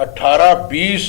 18-20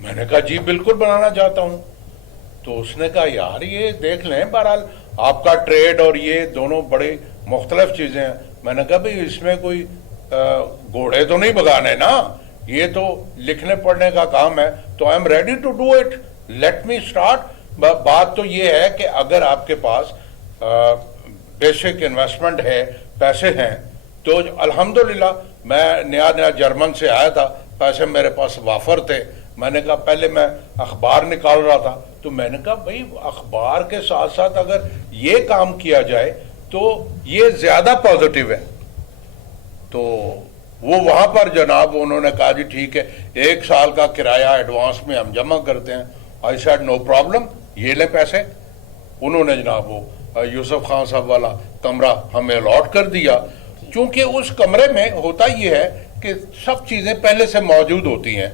میں نے کہا جی بالکل بنانا چاہتا ہوں. تو اس نے کہا یار یہ دیکھ لیں بہرحال آپ کا ٹریڈ اور یہ دونوں بڑی مختلف چیزیں ہیں. میں نے کہا بھئی اس میں کوئی گھوڑے تو نہیں بگانے نا, یہ تو لکھنے پڑھنے کا کام ہے. تو I am ready to do it, let me start. بات تو یہ ہے کہ اگر آپ کے پاس بیسک انویسٹمنٹ ہے, پیسے ہیں, تو الحمدللہ میں نیا جرمن سے آیا تھا, پیسے میرے پاس وافر تھے. میں نے کہا پہلے میں اخبار نکال رہا تھا, تو میں نے کہا بھئی اخبار کے ساتھ ساتھ اگر یہ کام کیا جائے تو یہ زیادہ پازیٹیو ہے. تو وہ وہاں پر جناب انہوں نے کہا جی ٹھیک ہے 1 سال کا کرایہ ایڈوانس میں ہم جمع کرتے ہیں. آئی سیڈ نو پرابلم, یہ لیں پیسے. انہوں نے جناب وہ یوسف خان صاحب والا کمرہ ہمیں الاٹ کر دیا. چونکہ اس کمرے میں ہوتا یہ ہے کہ سب چیزیں پہلے سے موجود ہوتی ہیں,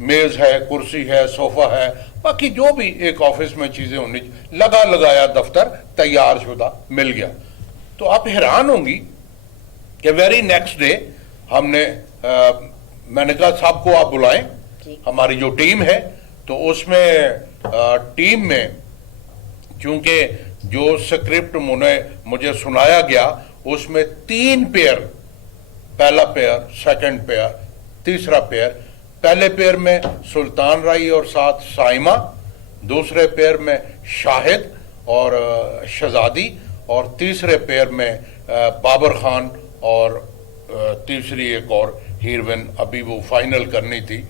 میز ہے, کرسی ہے, صوفہ ہے, باقی جو بھی ایک آفس میں چیزیں ہونی, لگا لگایا دفتر تیار شدہ مل گیا. تو آپ حیران ہوں گی کہ ویری نیکسٹ ڈے ہم نے میں نے کہا صاحب کو آپ بلائیں, ہماری جو ٹیم ہے. تو اس میں ٹیم میں چونکہ جو سکرپٹ مجھے سنایا گیا اس میں 3 پیئر, پہلا پیئر, سیکنڈ پیئر, تیسرا پیئر. پہلے پیئر میں سلطان رائی اور ساتھ سائمہ, دوسرے پیئر میں شاہد اور شہزادی, اور تیسرے پیئر میں بابر خان اور تیسری ایک اور ہیروین ابھی وہ فائنل کرنی تھی.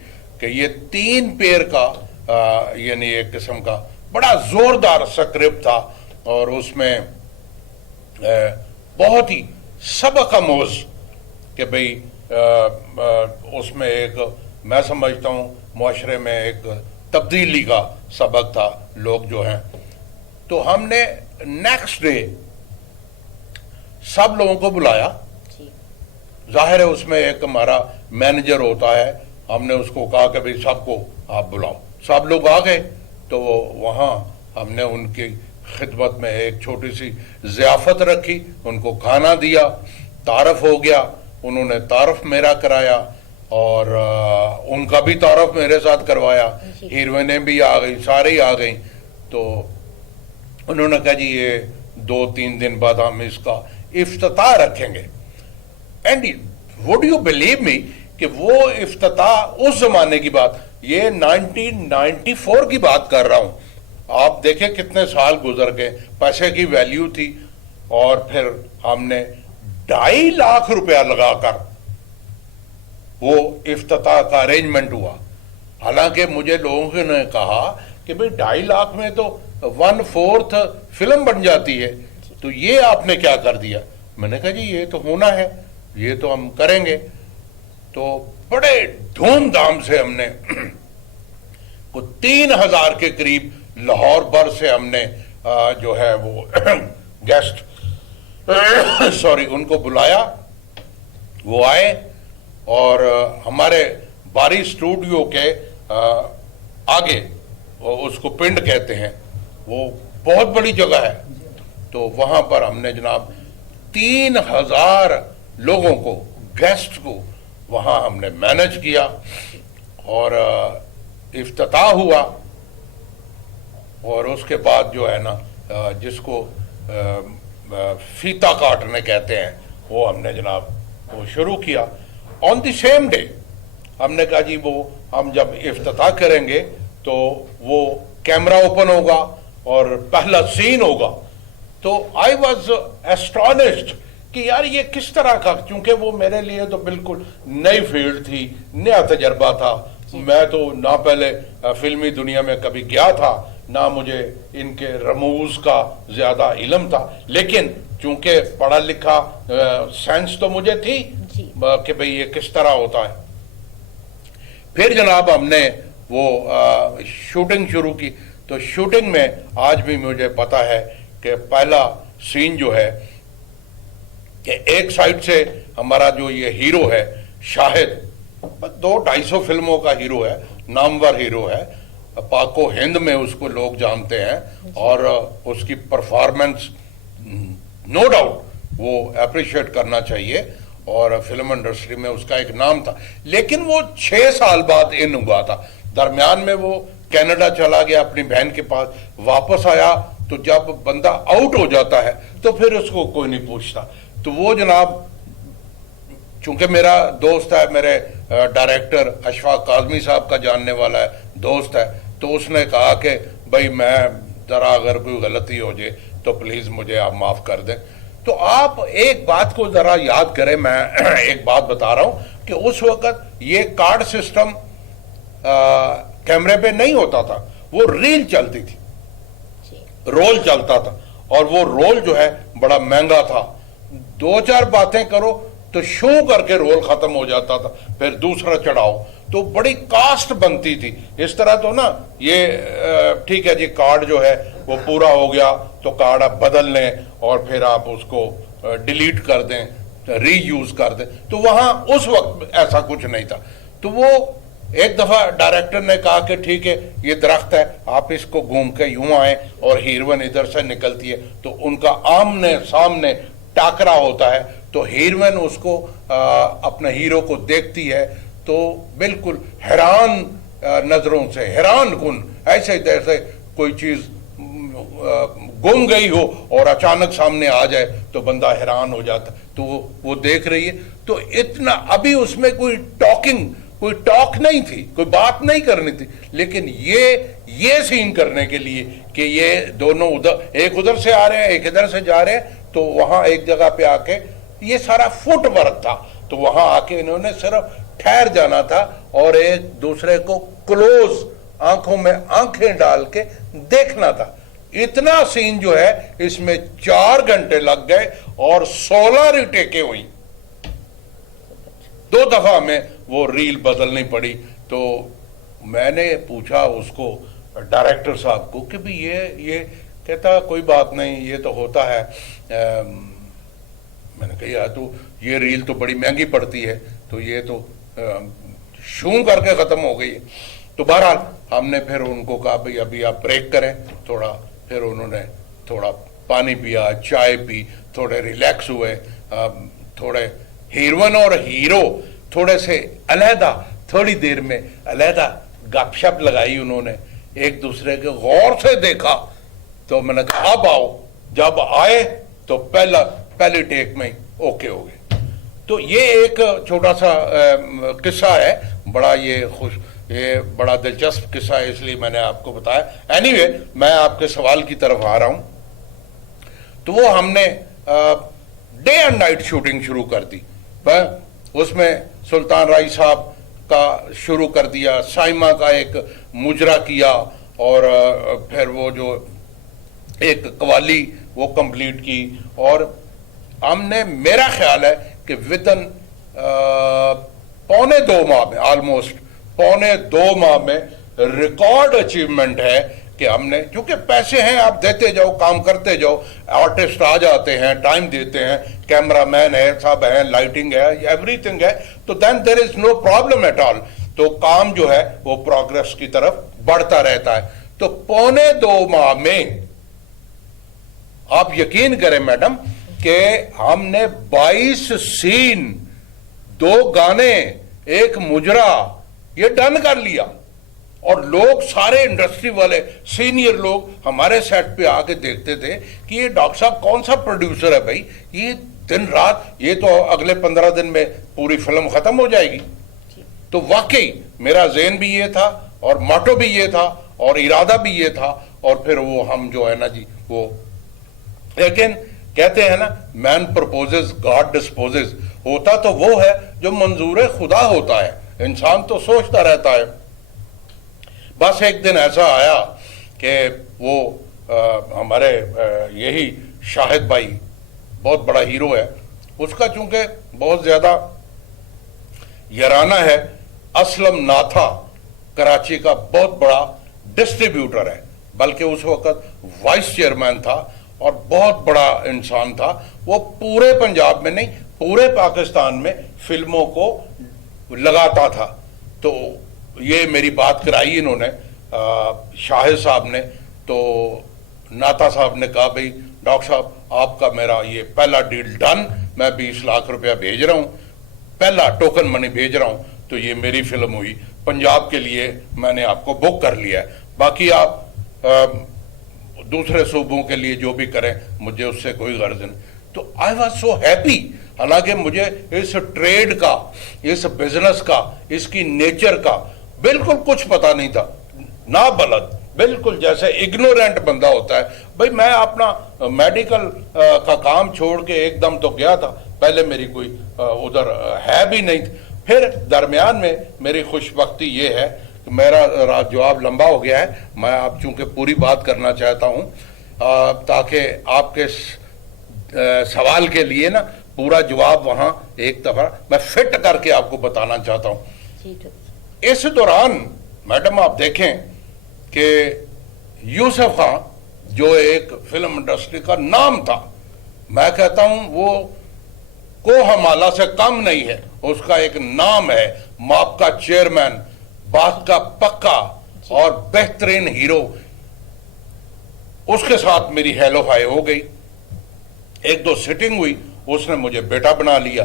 کہ یہ 3 پیئر کا یعنی ایک قسم کا بڑا زوردار سکرپٹ تھا, اور اس میں بہت ہی سبق آموز کہ بھئی اس میں ایک میں سمجھتا ہوں معاشرے میں ایک تبدیلی کا سبق تھا. لوگ جو ہیں, تو ہم نے نیکسٹ ڈے سب لوگوں کو بلایا. ظاہر ہے اس میں ایک ہمارا مینیجر ہوتا ہے, ہم نے اس کو کہا کہ بھئی سب کو آپ بلاؤ. سب لوگ آ گئے. تو وہاں ہم نے ان کی خدمت میں ایک چھوٹی سی ضیافت رکھی, ان کو کھانا دیا, تعارف ہو گیا. انہوں نے تعارف میرا کرایا اور ان کا بھی تعارف میرے ساتھ کروایا. ہیروئنیں بھی آ گئی, سارے ہی آ گئیں. تو انہوں نے کہا جی یہ 2-3 دن بعد ہم اس کا افتتاح رکھیں گے. And would you believe me کہ وہ افتتاح اس زمانے کی بات, یہ 1994 کی بات کر رہا ہوں. آپ دیکھیں کتنے سال گزر گئے, پیسے کی ویلیو تھی, اور پھر ہم نے 2.5 لاکھ روپیہ لگا کر وہ افتتاح کا ارینجمنٹ ہوا. حالانکہ مجھے لوگوں نے کہا کہ بھئی 2.5 لاکھ میں تو 1/4 فلم بن جاتی ہے, تو یہ آپ نے کیا کر دیا. میں نے کہا جی یہ تو ہونا ہے, یہ تو ہم کریں گے. تو بڑے دھوم دھام سے ہم نے 3000 کے قریب لاہور بھر سے ہم نے جو ہے وہ گیسٹ ان کو بلایا. وہ آئے اور ہمارے باری اسٹوڈیو کے آگے, اس کو پنڈ کہتے ہیں, وہ بہت بڑی جگہ ہے. تو وہاں پر ہم نے جناب 3000 لوگوں کو, گیسٹ کو وہاں ہم نے مینج کیا, اور افتتاح ہوا. اور اس کے بعد جو ہے نا جس کو فیتا کاٹنے کہتے ہیں, وہ ہم نے جناب وہ شروع کیا. آن دی سیم ڈے ہم نے کہا جی وہ ہم جب افتتاح کریں گے تو وہ کیمرہ اوپن ہوگا اور پہلا سین ہوگا. تو آئی واز اسٹانشڈ کہ یار یہ کس طرح کا, چونکہ وہ میرے لیے تو بالکل نئی فیلڈ تھی, نیا تجربہ تھا. میں تو نہ پہلے فلمی دنیا میں کبھی گیا تھا, نہ مجھے ان کے رموز کا زیادہ علم تھا, لیکن چونکہ پڑھا لکھا سینس تو مجھے تھی کہ بھئی یہ کس طرح ہوتا ہے. پھر جناب ہم نے وہ شوٹنگ شروع کی. تو شوٹنگ میں آج بھی مجھے پتا ہے کہ پہلا سین جو ہے کہ ایک سائڈ سے ہمارا جو یہ ہیرو ہے شاہد, 200-250 فلموں کا ہیرو ہے, نامور ہیرو ہے, پاک و ہند میں اس کو لوگ جانتے ہیں, اور اس کی پرفارمنس نو ڈاؤٹ وہ اپریشیٹ کرنا چاہیے, اور فلم انڈسٹری میں اس کا ایک نام تھا. لیکن وہ 6 سال بعد ان ہوا تھا. درمیان میں وہ کینیڈا چلا گیا اپنی بہن کے پاس, واپس آیا تو جب بندہ آؤٹ ہو جاتا ہے تو پھر اس کو کوئی نہیں پوچھتا. تو وہ جناب چونکہ میرا دوست ہے, میرے ڈائریکٹر اشفاق کاظمی صاحب کا جاننے والا ہے, دوست ہے, تو اس نے کہا کہ بھائی میں ذرا اگر کوئی غلطی ہو جائے تو پلیز مجھے آپ معاف کر دیں. تو آپ ایک بات کو ذرا یاد کریں, میں ایک بات بتا رہا ہوں کہ اس وقت یہ کارڈ سسٹم کیمرے پہ نہیں ہوتا تھا, وہ ریل چلتی تھی, رول چلتا تھا, اور وہ رول جو ہے بڑا مہنگا تھا. 2-4 باتیں کرو تو شو کر کے رول ختم ہو جاتا تھا, پھر دوسرا چڑھاؤ, تو بڑی کاسٹ بنتی تھی. اس طرح تو نا یہ ٹھیک ہے جی کارڈ جو ہے وہ پورا ہو گیا تو کارڈ آپ بدل لیں اور پھر آپ اس کو ڈیلیٹ کر دیں, ری یوز کر دیں. تو وہاں اس وقت ایسا کچھ نہیں تھا. تو وہ ایک دفعہ ڈائریکٹر نے کہا کہ ٹھیک ہے یہ درخت ہے, آپ اس کو گھوم کے یوں آئیں اور ہیروئن ادھر سے نکلتی ہے, تو ان کا آمنے سامنے ٹاکرا ہوتا ہے. تو ہیروئن اس کو اپنے ہیرو کو دیکھتی ہے تو بالکل حیران نظروں سے, حیران کن, ایسے جیسے کوئی چیز گم گئی ہو اور اچانک سامنے آ جائے تو بندہ حیران ہو جاتا. تو وہ دیکھ رہی ہے. تو اتنا ابھی اس میں کوئی ٹاک نہیں تھی, کوئی بات نہیں کرنی تھی, لیکن یہ سین کرنے کے لیے کہ یہ دونوں ایک ادھر سے آ رہے ہیں ایک ادھر سے جا رہے ہیں, تو وہاں ایک جگہ پہ آ کے یہ سارا فٹ ورک تھا, تو وہاں آ کے انہوں نے صرف ٹھہر جانا تھا اور ایک دوسرے کو کلوز آنکھوں میں آنکھیں ڈال کے دیکھنا تھا. اتنا سین جو ہے اس میں 4 گھنٹے لگ گئے اور 16 ریٹیکیں ہوئی. 2 دفعہ میں وہ ریل بدلنی پڑی. تو میں نے پوچھا اس کو ڈائریکٹر صاحب کو کہ بھی یہ کہتا کوئی بات نہیں, یہ تو ہوتا ہے. میں نے کہا یار تو یہ ریل تو بڑی مہنگی پڑتی ہے, تو یہ تو شوں کر کے ختم ہو گئی ہے. تو بہرحال ہم نے پھر ان کو کہا بھئی ابھی آپ بریک کریں تھوڑا. پھر انہوں نے تھوڑا پانی پیا, چائے پی, تھوڑے ریلیکس ہوئے, تھوڑے ہیروئن اور ہیرو تھوڑے سے علیحدہ, تھوڑی دیر میں علیحدہ گپ شپ لگائی انہوں نے, ایک دوسرے کے غور سے دیکھا. تو میں نے کہا اب آؤ. جب آئے تو پہلی ٹیک میں اوکے ہو گئے. تو یہ ایک چھوٹا سا قصہ ہے, بڑا یہ بڑا دلچسپ قصہ ہے, اس لیے میں نے آپ کو بتایا. اینی میں آپ کے سوال کی طرف آ رہا ہوں. تو وہ ہم نے ڈے اینڈ نائٹ شوٹنگ شروع کر دی. اس میں سلطان رائی صاحب کا شروع کر دیا, سائمہ کا ایک مجرا کیا, اور پھر وہ جو ایک قوالی وہ کمپلیٹ کی, اور ہم نے میرا خیال ہے کہ ودن 1.25 ماہ میں, آلموسٹ 1.25 ماہ میں ریکارڈ اچیومنٹ ہے کہ ہم نے, کیونکہ پیسے ہیں آپ دیتے جاؤ, کام کرتے جاؤ, آرٹسٹ آ جاتے ہیں, ٹائم دیتے ہیں, کیمرہ مین ہے, سب ہیں, لائٹنگ ہے, ایوری تھنگ ہے, تو دین دیر از نو پرابلم ایٹ آل. تو کام جو ہے وہ پروگرس کی طرف بڑھتا رہتا ہے. تو 1.25 ماہ میں آپ یقین کریں میڈم کہ ہم نے 22 سین, 2 گانے, ایک مجرا یہ ڈن کر لیا. اور لوگ سارے انڈسٹری والے سینئر لوگ ہمارے سیٹ پہ آ کے دیکھتے تھے کہ یہ ڈاکٹر صاحب کون سا پروڈیوسر ہے بھائی, یہ دن رات, یہ تو اگلے 15 دن میں پوری فلم ختم ہو جائے گی. تو واقعی میرا ذہن بھی یہ تھا اور موٹو بھی یہ تھا اور ارادہ بھی یہ تھا. اور پھر وہ ہم جو ہے نا جی وہ, لیکن کہتے ہیں نا مین پرپوزز گاڈ ڈسپوزز, ہوتا تو وہ ہے جو منظور خدا ہوتا ہے, انسان تو سوچتا رہتا ہے. بس ایک دن ایسا آیا کہ وہ ہمارے یہی شاہد بھائی بہت بڑا ہیرو ہے, اس کا چونکہ بہت زیادہ یارانہ ہے. اسلم ناتھا کراچی کا بہت بڑا ڈسٹریبیوٹر ہے, بلکہ اس وقت وائس چیئرمین تھا اور بہت بڑا انسان تھا. وہ پورے پنجاب میں نہیں پورے پاکستان میں فلموں کو لگاتا تھا. تو یہ میری بات کرائی انہوں نے, شاہد صاحب نے. تو ناتا صاحب نے کہا بھئی ڈاکٹر صاحب آپ کا میرا یہ پہلا ڈیل ڈن, میں 20 لاکھ روپیہ بھیج رہا ہوں, پہلا ٹوکن منی بھیج رہا ہوں. تو یہ میری فلم ہوئی, پنجاب کے لیے میں نے آپ کو بک کر لیا ہے, باقی آپ دوسرے صوبوں کے لیے جو بھی کریں مجھے اس سے کوئی غرض نہیں. تو آئی واز سو ہیپی, حالانکہ مجھے اس ٹریڈ کا, اس بزنس کا, اس کی نیچر کا بالکل کچھ پتا نہیں تھا, نا بلد, بالکل جیسے اگنورینٹ بندہ ہوتا ہے. بھئی میں اپنا میڈیکل کا کام چھوڑ کے ایک دم تو گیا تھا, پہلے میری کوئی ادھر ہے بھی نہیں تھی. پھر درمیان میں میری خوش بختی یہ ہے کہ میرا جواب لمبا ہو گیا ہے, میں آپ چونکہ پوری بات کرنا چاہتا ہوں تاکہ آپ کے سوال کے لیے نا پورا جواب وہاں ایک دفعہ میں فٹ کر کے آپ کو بتانا چاہتا ہوں. اس دوران میڈم آپ دیکھیں کہ یوسف خان جو ایک فلم انڈسٹری کا نام تھا, میں کہتا ہوں وہ کوہ مالا سے کم نہیں ہے, اس کا ایک نام ہے, ماپ کا چیئرمین, بات کا پکا اور بہترین ہیرو. اس کے ساتھ میری ہیلو ہائی ہو گئی, ایک دو سیٹنگ ہوئی, اس نے مجھے بیٹا بنا لیا,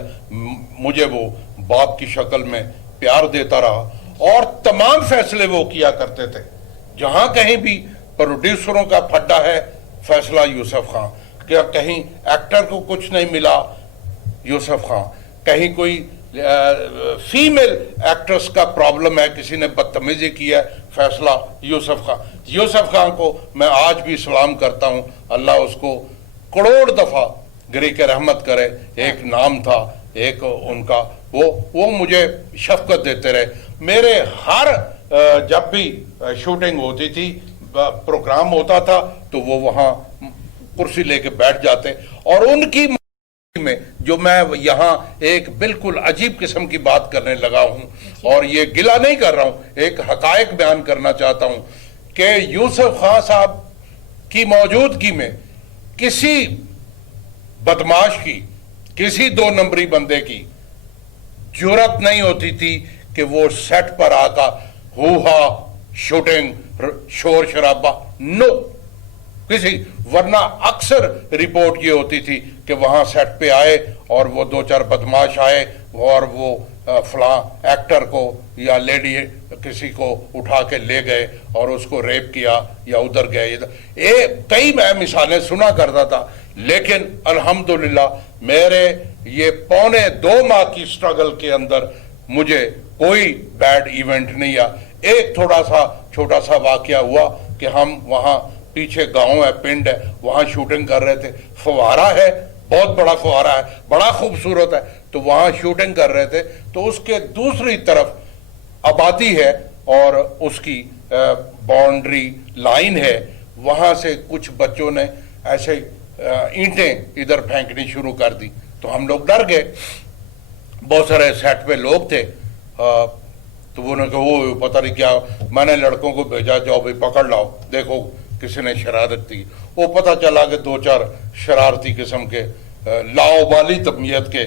مجھے وہ باپ کی شکل میں پیار دیتا رہا, اور تمام فیصلے وہ کیا کرتے تھے. جہاں کہیں بھی پروڈیوسروں کا پھڈا ہے فیصلہ یوسف خان, کیا کہیں ایکٹر کو کچھ نہیں ملا یوسف خان, کہیں کوئی فیمیل ایکٹرز کا پرابلم ہے, کسی نے بدتمیزی کی ہے, فیصلہ یوسف خان. یوسف خان کو میں آج بھی سلام کرتا ہوں, اللہ اس کو کروڑ دفعہ گری کے رحمت کرے. ایک نام تھا ایک ان کا, وہ مجھے شفقت دیتے رہے. میرے ہر جب بھی شوٹنگ ہوتی تھی, پروگرام ہوتا تھا, تو وہ وہاں کرسی لے کے بیٹھ جاتے, اور ان کی میں جو میں یہاں ایک بالکل عجیب قسم کی بات کرنے لگا ہوں, اور یہ گلہ نہیں کر رہا ہوں, ایک حقائق بیان کرنا چاہتا ہوں کہ یوسف خان صاحب کی موجودگی میں کسی بدماش کی, کسی دو نمبری بندے کی جرات نہیں ہوتی تھی کہ وہ سیٹ پر آ کر ہوا شوٹنگ شور شرابہ, نو کسی, ورنہ اکثر رپورٹ یہ ہوتی تھی کہ وہاں سیٹ پہ آئے اور وہ دو چار بدماش آئے اور وہ فلاں ایکٹر کو یا لیڈی کسی کو اٹھا کے لے گئے اور اس کو ریپ کیا یا ادھر گئے. کئی میں مثالیں سنا کرتا تھا, لیکن الحمدللہ میرے یہ 2.25 ماہ کی سٹرگل کے اندر مجھے کوئی بیڈ ایونٹ نہیں آیا. ایک تھوڑا سا چھوٹا سا واقعہ ہوا کہ ہم وہاں پیچھے گاؤں ہے, پنڈ ہے, وہاں شوٹنگ کر رہے تھے, فوارہ ہے, بہت بڑا فوارہ ہے, بڑا خوبصورت ہے, تو وہاں شوٹنگ کر رہے تھے. تو اس کے دوسری طرف آبادی ہے اور اس کی باؤنڈری لائن ہے, وہاں سے کچھ بچوں نے ایسے اینٹیں ادھر پھینکنی شروع کر دی, تو ہم لوگ ڈر گئے. بہت سارے سیٹ پہ لوگ تھے, تو وہ نے کہا وہ پتہ نہیں کیا, میں نے لڑکوں کو بھیجا, جاؤ بھائی پکڑ لاؤ, دیکھو کسی نے شرارت کی. وہ پتہ چلا کہ 2-4 شرارتی قسم کے لاؤبالی طبیعت کے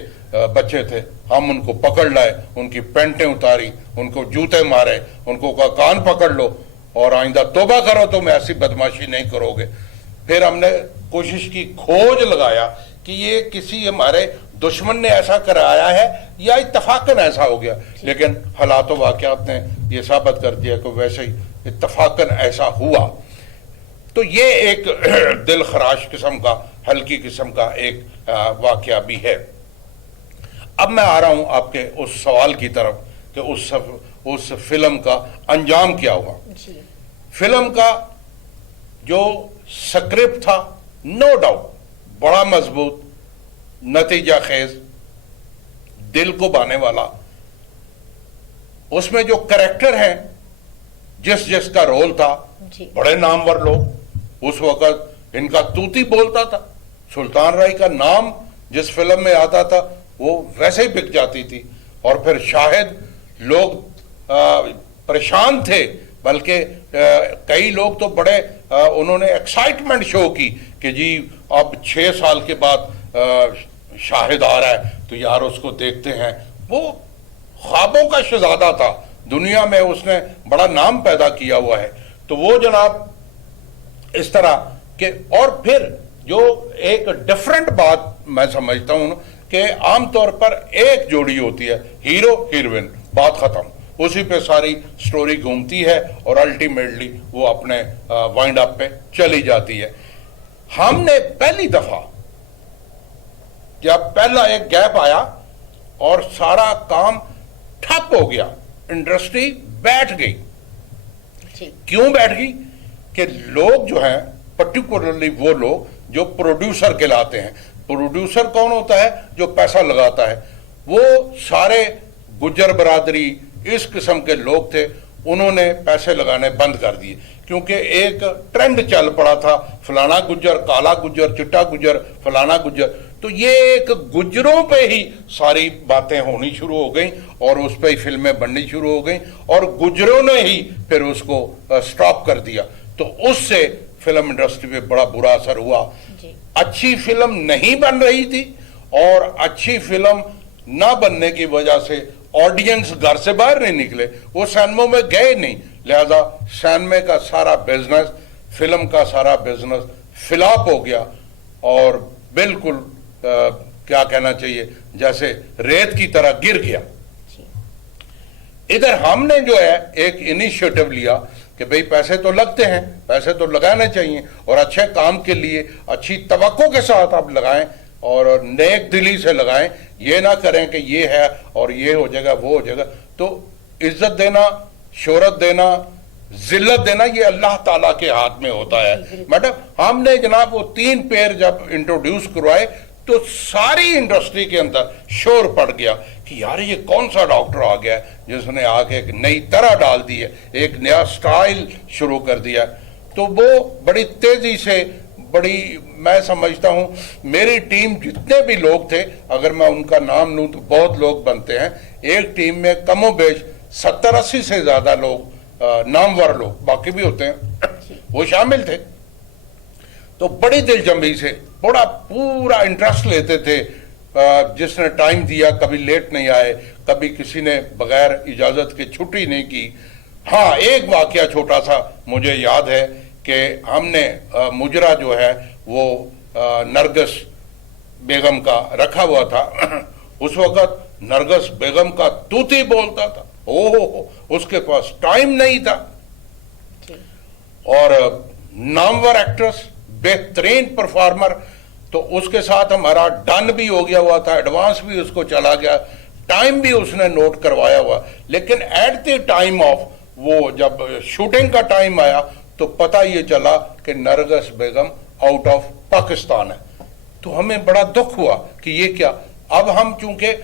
بچے تھے. ہم ان کو پکڑ لائے, ان کی پینٹیں اتاری, ان کو جوتے مارے, ان کو کہا کان پکڑ لو اور آئندہ توبہ کرو, تم ایسی بدماشی نہیں کرو گے. پھر ہم نے کوشش کی, کھوج لگایا کہ یہ کسی ہمارے دشمن نے ایسا کرایا ہے یا اتفاقاً ایسا ہو گیا, لیکن حالات و واقعات نے یہ ثابت کر دیا کہ ویسے ہی اتفاقاً ایسا ہوا. تو یہ ایک دل خراش قسم کا, ہلکی قسم کا ایک واقعہ بھی ہے. اب میں آ رہا ہوں آپ کے اس سوال کی طرف کہ اس فلم کا انجام کیا ہوا. فلم کا جو سکرپٹ تھا, نو ڈاؤٹ بڑا مضبوط, نتیجہ خیز, دل کو بھانے والا. اس میں جو کریکٹر ہیں, جس کا رول تھا, بڑے نامور لوگ. اس وقت ان کا توتی بولتا تھا, سلطان رائی کا نام جس فلم میں آتا تھا وہ ویسے ہی بک جاتی تھی. اور پھر شاہد لوگ پریشان تھے, بلکہ کئی لوگ تو بڑے انہوں نے ایکسائٹمنٹ شو کی کہ جی اب 6 سال کے بعد شاہد آ رہا ہے تو یار اس کو دیکھتے ہیں. وہ خوابوں کا شہزادہ تھا, دنیا میں اس نے بڑا نام پیدا کیا ہوا ہے. تو وہ جناب اس طرح کہ, اور پھر جو ایک ڈیفرنٹ بات میں سمجھتا ہوں کہ عام طور پر ایک جوڑی ہوتی ہے, ہیرو ہیروین, بات ختم. اسی پہ ساری سٹوری گھومتی ہے اور الٹیمیٹلی وہ اپنے وائنڈ اپ پہ چلی جاتی ہے. ہم نے پہلی دفعہ جب پہلا ایک گیپ آیا اور سارا کام ٹھپ ہو گیا, انڈسٹری بیٹھ گئی. کیوں بیٹھ گئی؟ کہ لوگ جو ہیں, پرٹیکولرلی وہ لوگ جو پروڈیوسر کہلاتے ہیں. پروڈیوسر کون ہوتا ہے؟ جو پیسہ لگاتا ہے. وہ سارے گجر برادری اس قسم کے لوگ تھے, انہوں نے پیسے لگانے بند کر دیے کیونکہ ایک ٹرینڈ چل پڑا تھا, فلانا گجر, کالا گجر, چٹا گجر, فلانا گجر. تو یہ ایک گجروں پہ ہی ساری باتیں ہونی شروع ہو گئیں اور اس پہ ہی فلمیں بننی شروع ہو گئیں اور گجروں نے ہی پھر اس کو سٹاپ کر دیا. تو اس سے فلم انڈسٹری پہ بڑا برا اثر ہوا. اچھی فلم نہیں بن رہی تھی اور اچھی فلم نہ بننے کی وجہ سے آڈینس گھر سے باہر نہیں نکلے, وہ سینموں میں گئے نہیں, لہذا سینمے کا سارا بزنس, فلم کا سارا بزنس فلاپ ہو گیا اور بالکل کیا کہنا چاہیے جیسے ریت کی طرح گر گیا. ادھر ہم نے جو ہے ایک انیشیٹو لیا کہ بھئی پیسے تو لگتے ہیں, پیسے تو لگانے چاہیے اور اچھے کام کے لیے اچھی توقع کے ساتھ آپ لگائیں اور نیک دلی سے لگائیں. یہ نہ کریں کہ یہ ہے اور یہ ہو جائے گا, وہ ہو جائے گا. تو عزت دینا, شہرت دینا, ذلت دینا, یہ اللہ تعالیٰ کے ہاتھ میں ہوتا ہے. میڈم ہم نے جناب وہ 3 پیر جب انٹروڈیوس کروائے تو ساری انڈسٹری کے اندر شور پڑ گیا کہ یار یہ کون سا ڈاکٹر آ گیا ہے جس نے آگے ایک نئی طرح ڈال دی ہے, ایک نیا سٹائل شروع کر دیا. تو وہ بڑی تیزی سے, بڑی میں سمجھتا ہوں میری ٹیم جتنے بھی لوگ تھے, اگر میں ان کا نام لوں تو بہت لوگ بنتے ہیں. ایک ٹیم میں کم و بیش 70-80 سے زیادہ لوگ, نامور لوگ باقی بھی ہوتے ہیں, وہ شامل تھے. تو بڑی دل جمعی سے بڑا پورا انٹرسٹ لیتے تھے. جس نے ٹائم دیا کبھی لیٹ نہیں آئے, کبھی کسی نے بغیر اجازت کے چھٹی نہیں کی. ہاں ایک واقعہ چھوٹا سا مجھے یاد ہے کہ ہم نے مجرا جو ہے وہ نرگس بیگم کا رکھا ہوا تھا. اس وقت نرگس بیگم کا توتی بولتا تھا, اس کے پاس ٹائم نہیں تھا. اور نامور ایکٹریس, بہترین پرفارمر, تو اس کے ساتھ ہمارا ڈن بھی ہو گیا ہوا تھا, ایڈوانس بھی اس کو چلا گیا, ٹائم بھی اس نے نوٹ کروایا ہوا. لیکن ایٹ دی ٹائم آف وہ جب شوٹنگ کا ٹائم آیا تو پتہ یہ چلا کہ نرگس بیگم آؤٹ آف پاکستان ہے. تو ہمیں بڑا دکھ ہوا کہ یہ کیا. اب ہم چونکہ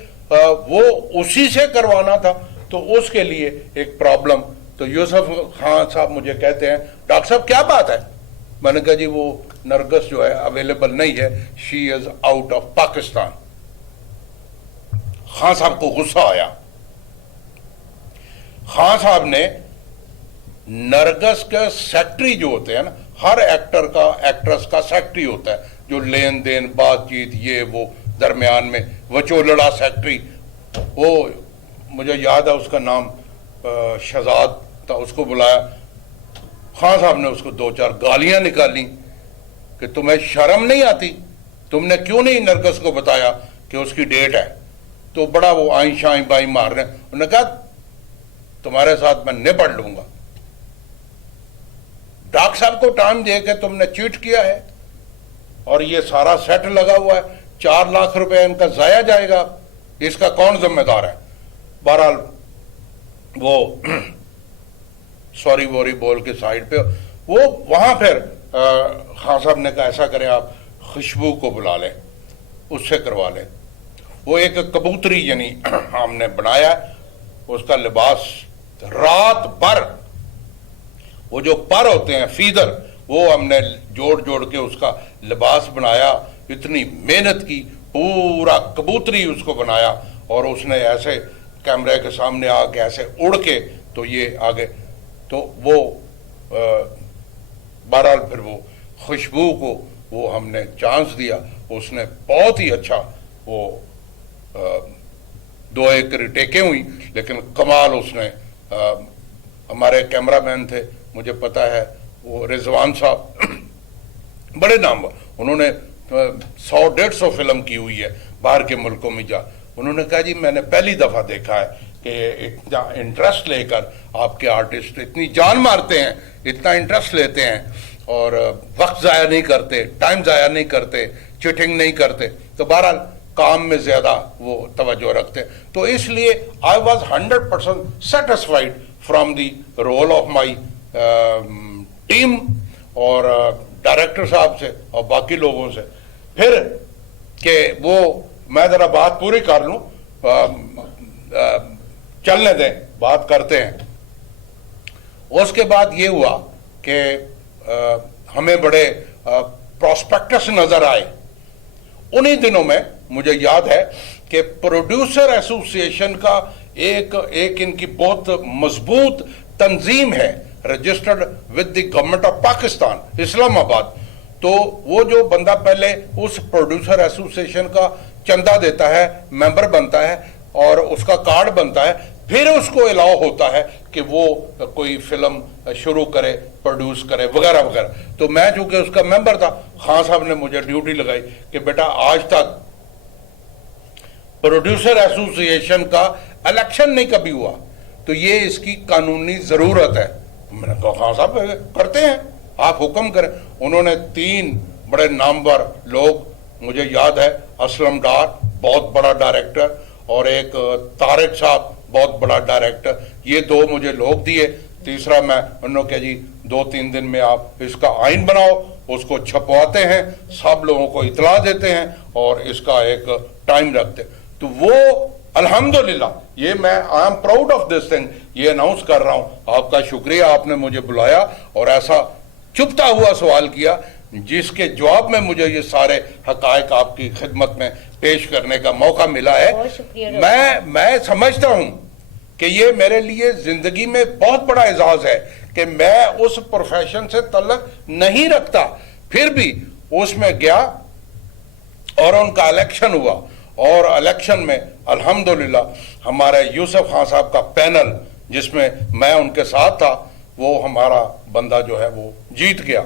وہ اسی سے کروانا تھا تو اس کے لیے ایک پرابلم. تو یوسف خان صاحب مجھے کہتے ہیں ڈاکٹر صاحب کیا بات ہے؟ میں نے کہا جی وہ نرگس جو ہے اویلیبل نہیں ہے, she is out of Pakistan. Khan sahab کو غصہ آیا. خان صاحب نے نرگس کے سیکٹری جو ہوتے ہیں نا, ہر ایکٹر کا, ایکٹریس کا سیکٹری ہوتا ہے جو لین دین بات چیت یہ وہ درمیان میں, وچولڑا سیکٹری, وہ مجھے یاد ہے اس کا نام شہزاد تھا, اس کو بلایا. خان صاحب نے اس کو 2-4 گالیاں نکالی کہ تمہیں شرم نہیں آتی, تم نے کیوں نہیں نرگس کو بتایا کہ اس کی ڈیٹ ہے. تو بڑا وہ آئیں شائیں بائیں مار رہے ہیں. انہوں نے کہا تمہارے ساتھ میں نپٹ لوں گا. ڈاکٹر صاحب کو ٹائم دے کے تم نے چیٹ کیا ہے اور یہ سارا سیٹ لگا ہوا ہے, 4 لاکھ روپے ان کا ضائع جائے گا, اس کا کون ذمہ دار ہے؟ بہرحال وہ سوری ووری بول کے سائڈ پہ وہ وہاں پھر خان صاحب نے کہا ایسا کریں آپ خوشبو کو بلا لیں, اس سے کروا لیں. وہ ایک کبوتری یعنی ہم نے بنایا, اس کا لباس رات بھر وہ جو پر ہوتے ہیں فیدر, وہ ہم نے جوڑ جوڑ کے اس کا لباس بنایا. اتنی محنت کی, پورا کبوتری اس کو بنایا اور اس نے ایسے کیمرے کے سامنے آ کے ایسے اڑ کے تو یہ آگے. تو وہ بہرحال پھر وہ خوشبو کو وہ ہم نے چانس دیا, اس نے بہت ہی اچھا, وہ 2 ایک ریٹیکیں ہوئی لیکن کمال اس نے. ہمارے کیمرہ مین تھے, مجھے پتا ہے وہ رضوان صاحب, بڑے نام, انہوں نے 100-150 فلم کی ہوئی ہے باہر کے ملکوں میں جا. انہوں نے کہا جی میں نے پہلی دفعہ دیکھا ہے کہ اتنا انٹرسٹ لے کر آپ کے آرٹسٹ اتنی جان مارتے ہیں, اتنا انٹرسٹ لیتے ہیں اور وقت ضائع نہیں کرتے, ٹائم ضائع نہیں کرتے, چیٹنگ نہیں کرتے, تو بہرحال کام میں زیادہ وہ توجہ رکھتے. تو اس لیے I was 100% satisfied from the role of my team اور ڈائریکٹر صاحب سے اور باقی لوگوں سے. پھر کہ وہ میں ذرا بات پوری کر لوں, چلنے دیں, بات کرتے ہیں. اس کے بعد یہ ہوا کہ ہمیں بڑے پراسپیکٹس نظر آئے. انہی دنوں میں مجھے یاد ہے کہ پروڈیوسر ایسوسی ایشن کا ایک ان کی بہت مضبوط تنظیم ہے, registered with the government of Pakistan, Islamabad. تو وہ جو بندہ پہلے اس پروڈیوسر ایسوسی ایشن کا چندہ دیتا ہے, ممبر بنتا ہے اور اس کا کارڈ بنتا ہے, پھر اس کو الاؤ ہوتا ہے کہ وہ کوئی فلم شروع کرے, پروڈیوس کرے وغیرہ وغیرہ. تو میں چونکہ اس کا ممبر تھا, خان صاحب نے مجھے ڈیوٹی لگائی کہ بیٹا آج تک پروڈیوسر ایسوسی ایشن کا الیکشن نہیں کبھی ہوا, تو یہ اس کی قانونی ضرورت ہے. میں نے کہا خان صاحب کرتے ہیں, آپ حکم کریں. انہوں نے 3 بڑے نامور لوگ, مجھے یاد ہے اسلم ڈار بہت بڑا ڈائریکٹر اور ایک طارق صاحب بہت بڑا ڈائریکٹر, یہ 2 مجھے لوگ دیے. تیسرا میں انہوں نے کہا جی 2-3 دن میں آپ اس کا آئین بناؤ, اس کو چھپواتے ہیں, سب لوگوں کو اطلاع دیتے ہیں اور اس کا ایک ٹائم رکھتے. تو وہ الحمدللہ, یہ میں I am proud of this thing, یہ اناؤنس کر رہا ہوں. آپ کا شکریہ, آپ نے مجھے بلایا اور ایسا چپتا ہوا سوال کیا جس کے جواب میں مجھے یہ سارے حقائق آپ کی خدمت میں پیش کرنے کا موقع ملا ہے. میں سمجھتا ہوں کہ یہ میرے لیے زندگی میں بہت بڑا اعزاز ہے کہ میں اس پروفیشن سے تعلق نہیں رکھتا, پھر بھی اس میں گیا اور ان کا الیکشن ہوا, اور الیکشن میں الحمدللہ ہمارے یوسف خان صاحب کا پینل جس میں میں ان کے ساتھ تھا, وہ ہمارا بندہ جو ہے وہ جیت گیا,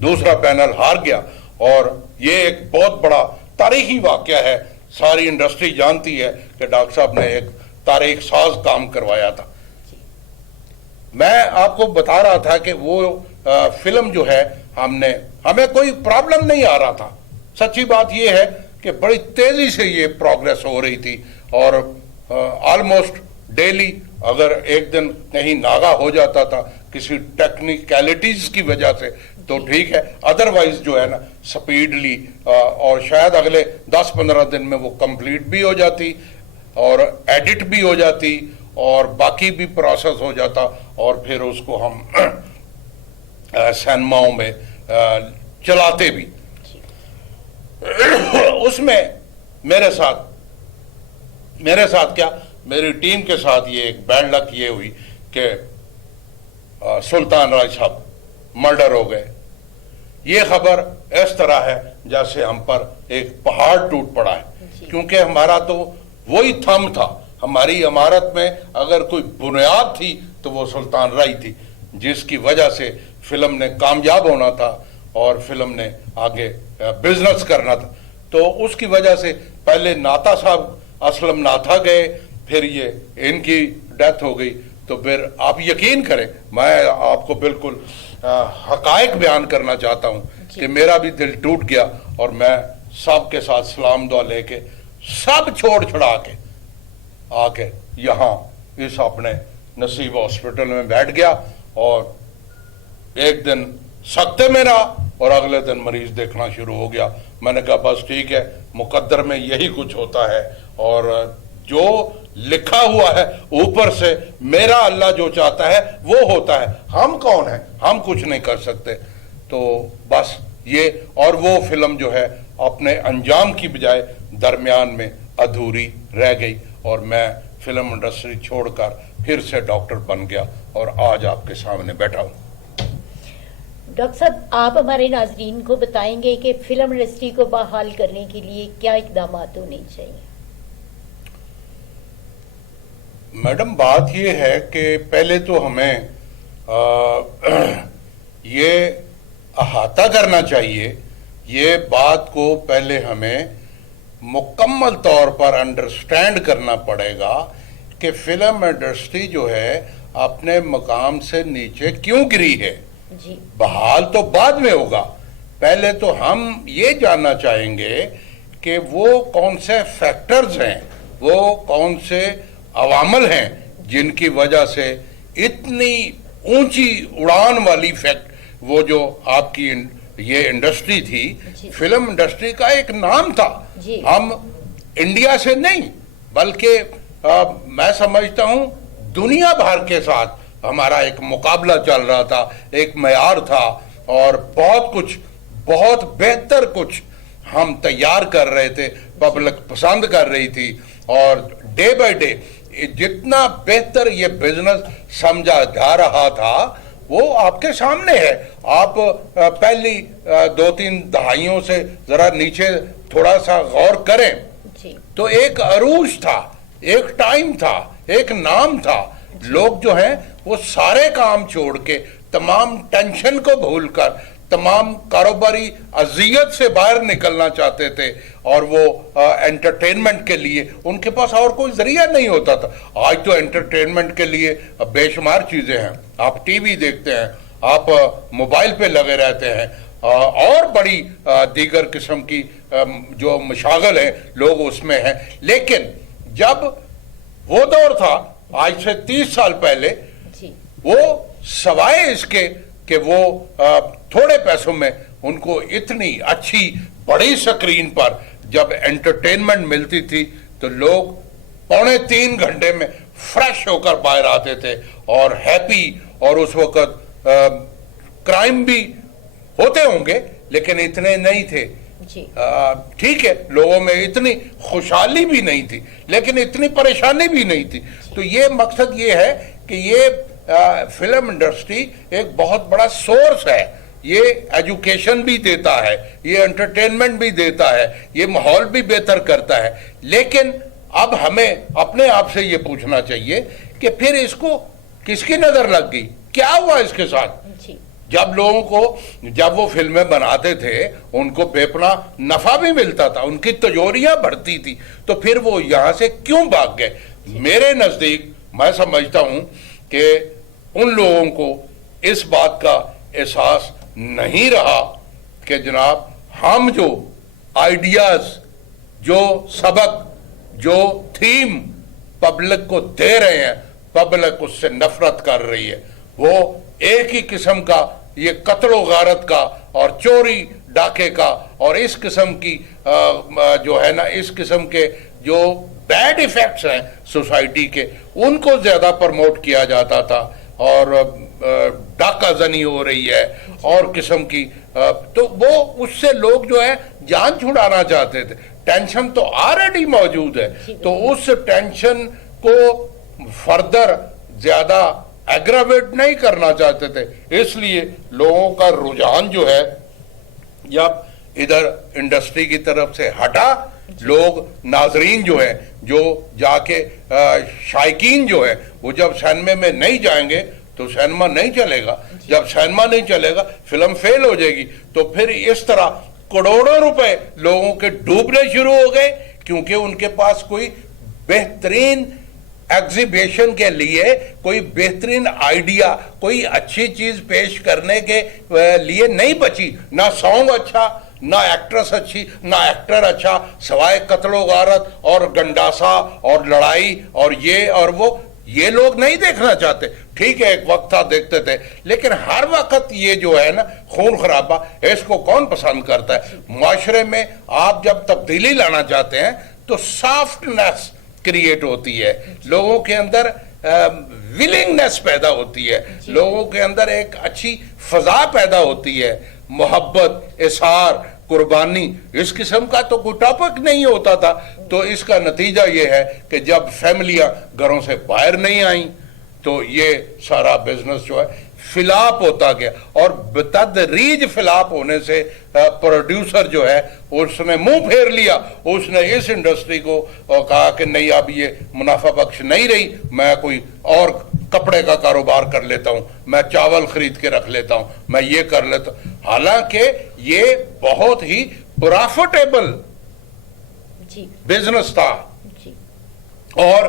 دوسرا پینل ہار گیا. اور یہ ایک بہت بڑا تاریخی واقعہ ہے, ساری انڈسٹری جانتی ہے کہ ڈاکٹر صاحب نے ایک تاریخ ساز کام کروایا تھا. میں آپ کو بتا رہا تھا کہ وہ فلم جو ہے ہمیں کوئی پرابلم نہیں آ رہا تھا. سچی بات یہ ہے کہ بڑی تیزی سے یہ پروگریس ہو رہی تھی اور آلموسٹ ڈیلی اگر ایک دن کہیں ناغا ہو جاتا تھا کسی ٹیکنیکلٹیز کی وجہ سے تو ٹھیک ہے, ادروائز جو ہے نا سپیڈلی اور شاید اگلے 10-15 دن میں وہ کمپلیٹ بھی ہو جاتی اور ایڈٹ بھی ہو جاتی اور باقی بھی پروسیس ہو جاتا, اور پھر اس کو ہم سینماؤں میں چلاتے بھی. اس میں میرے ساتھ کیا, میری ٹیم کے ساتھ یہ ایک بیڈ لک یہ ہوئی کہ سلطان راج صاحب مرڈر ہو گئے. یہ خبر اس طرح ہے جیسے ہم پر ایک پہاڑ ٹوٹ پڑا ہے, کیونکہ ہمارا تو وہی تھم تھا. ہماری عمارت میں اگر کوئی بنیاد تھی تو وہ سلطان رائی تھی, جس کی وجہ سے فلم نے کامیاب ہونا تھا اور فلم نے آگے بزنس کرنا تھا. تو اس کی وجہ سے پہلے ناتا صاحب اسلم ناتھا گئے, پھر یہ ان کی ڈیتھ ہو گئی. تو پھر آپ یقین کریں, میں آپ کو بالکل حقائق بیان کرنا چاہتا ہوں کہ میرا بھی دل ٹوٹ گیا اور میں سب کے ساتھ سلام دعا لے کے سب چھوڑ چھڑا کے آ کے یہاں اس اپنے نصیب ہاسپٹل میں بیٹھ گیا, اور ایک دن سکتے میں رہا اور اگلے دن مریض دیکھنا شروع ہو گیا. میں نے کہا بس ٹھیک ہے, مقدر میں یہی کچھ ہوتا ہے, اور جو لکھا ہوا ہے اوپر سے, میرا اللہ جو چاہتا ہے وہ ہوتا ہے. ہم کون ہیں, ہم کچھ نہیں کر سکتے. تو بس یہ, اور وہ فلم جو ہے اپنے انجام کی بجائے درمیان میں ادھوری رہ گئی, اور میں فلم انڈسٹری چھوڑ کر پھر سے ڈاکٹر بن گیا اور آج آپ کے سامنے بیٹھا ہوں. ڈاکٹر صاحب, آپ ہمارے ناظرین کو بتائیں گے کہ فلم انڈسٹری کو بحال کرنے کے لیے کیا اقدامات ہونے چاہیے؟ میڈم, بات یہ ہے کہ پہلے تو ہمیں یہ احاطہ کرنا چاہیے, یہ بات کو پہلے ہمیں مکمل طور پر انڈرسٹینڈ کرنا پڑے گا کہ فلم انڈسٹری جو ہے اپنے مقام سے نیچے کیوں گری ہے. جی بحال تو بعد میں ہوگا. پہلے تو ہم یہ جاننا چاہیں گے کہ وہ کون سے فیکٹرز ہیں, وہ کون سے عوامل ہیں جن کی وجہ سے اتنی اونچی اڑان والی وہ جو آپ کی یہ انڈسٹری تھی, فلم انڈسٹری کا ایک نام تھا. ہم انڈیا سے نہیں بلکہ میں سمجھتا ہوں دنیا بھر کے ساتھ ہمارا ایک مقابلہ چل رہا تھا, ایک معیار تھا, اور بہت کچھ, بہت بہتر کچھ ہم تیار کر رہے تھے, پبلک پسند کر رہی تھی. اور ڈے بائی ڈے جتنا بہتر یہ بزنس سمجھا جا رہا تھا وہ آپ کے سامنے ہے. آپ پہلی 2-3 دہائیوں سے ذرا نیچے تھوڑا سا غور کریں تو ایک عروج تھا, ایک ٹائم تھا, ایک نام تھا. لوگ جو ہیں وہ سارے کام چھوڑ کے, تمام ٹینشن کو بھول کر, تمام کاروباری اذیت سے باہر نکلنا چاہتے تھے, اور وہ انٹرٹینمنٹ کے لیے ان کے پاس اور کوئی ذریعہ نہیں ہوتا تھا. آج تو انٹرٹینمنٹ کے لیے بے شمار چیزیں ہیں. آپ ٹی وی دیکھتے ہیں, آپ موبائل پہ لگے رہتے ہیں, اور بڑی دیگر قسم کی جو مشاغل ہیں لوگ اس میں ہیں. لیکن جب وہ دور تھا آج سے 30 سال پہلے, وہ سوائے اس کے کہ وہ تھوڑے پیسوں میں ان کو اتنی اچھی بڑی سکرین پر جب انٹرٹینمنٹ ملتی تھی تو لوگ 2.25 گھنٹے میں فریش ہو کر باہر آتے تھے اور ہیپی. اور اس وقت کرائم بھی ہوتے ہوں گے لیکن اتنے نہیں تھے. ٹھیک ہے, لوگوں میں اتنی خوشحالی بھی نہیں تھی لیکن اتنی پریشانی بھی نہیں تھی. تو یہ مقصد یہ ہے کہ یہ فلم انڈسٹری ایک بہت بڑا سورس ہے. یہ ایجوکیشن بھی دیتا ہے, یہ انٹرٹینمنٹ بھی دیتا ہے, یہ ماحول بھی بہتر کرتا ہے. لیکن اب ہمیں اپنے آپ سے یہ پوچھنا چاہیے کہ پھر اس کو کس کی نظر لگ گئی, کیا ہوا اس کے ساتھ. جب لوگوں کو, جب وہ فلمیں بناتے تھے ان کو بے پناہ نفع بھی ملتا تھا, ان کی تجوریاں بڑھتی تھی, تو پھر وہ یہاں سے کیوں بھاگ گئے. میرے نزدیک میں سمجھتا ہوں کہ ان لوگوں کو اس بات کا احساس نہیں رہا کہ جناب ہم جو آئیڈیاز, جو سبق, جو تھیم پبلک کو دے رہے ہیں, پبلک اس سے نفرت کر رہی ہے. وہ ایک ہی قسم کا یہ قتل و غارت کا اور چوری ڈاکے کا اور اس قسم کی جو ہے نا, اس قسم کے جو بیڈ ایفیکٹس ہیں سوسائٹی کے, ان کو زیادہ پرموٹ کیا جاتا تھا. اور ڈاکہ زنی ہو رہی ہے اور قسم کی, تو وہ اس سے لوگ جو ہے جان چھڑانا چاہتے تھے. ٹینشن تو آلریڈی موجود ہے, تو اس ٹینشن کو فردر زیادہ ایگراویٹ نہیں کرنا چاہتے تھے. اس لیے لوگوں کا رجحان جو ہے جب ادھر انڈسٹری کی طرف سے ہٹا, لوگ ناظرین جو ہیں, جو جا کے شائقین جو ہیں, وہ جب سینما میں نہیں جائیں گے تو سینما نہیں چلے گا. جب سینما نہیں چلے گا فلم فیل ہو جائے گی. تو پھر اس طرح کروڑوں روپے لوگوں کے ڈوبنے شروع ہو گئے, کیونکہ ان کے پاس کوئی بہترین ایگزیبیشن کے لیے, کوئی بہترین آئیڈیا, کوئی اچھی چیز پیش کرنے کے لیے نہیں بچی. نہ سانگ اچھا, نہ ایکٹریس اچھی, نہ ایکٹر اچھا, سوائے قتل و غارت اور گنڈاسا اور لڑائی اور یہ اور وہ. یہ لوگ نہیں دیکھنا چاہتے. ٹھیک ہے ایک وقت تھا دیکھتے تھے, لیکن ہر وقت یہ جو ہے نا خون خرابہ, اس کو کون پسند کرتا ہے. معاشرے میں آپ جب تبدیلی لانا چاہتے ہیں تو سافٹنیس کریٹ ہوتی ہے, لوگوں کے اندر ولنگنس پیدا ہوتی ہے, لوگوں کے اندر ایک اچھی فضا پیدا ہوتی ہے, محبت, اظہار, قربانی. اس قسم کا تو کوئی ٹاپک نہیں ہوتا تھا. تو اس کا نتیجہ یہ ہے کہ جب فیملیاں گھروں سے باہر نہیں آئیں تو یہ سارا بزنس جو ہے فلاپ ہوتا گیا. اور بتدریج فلاپ ہونے سے پروڈیوسر جو ہے اس نے منہ پھیر لیا, اس نے اس انڈسٹری کو کہا کہ نہیں اب یہ منافع بخش نہیں رہی, میں کوئی اور کپڑے کا کاروبار کر لیتا ہوں, میں چاول خرید کے رکھ لیتا ہوں, میں یہ کر لیتا ہوں. حالانکہ یہ بہت ہی پرافٹیبل بزنس تھا اور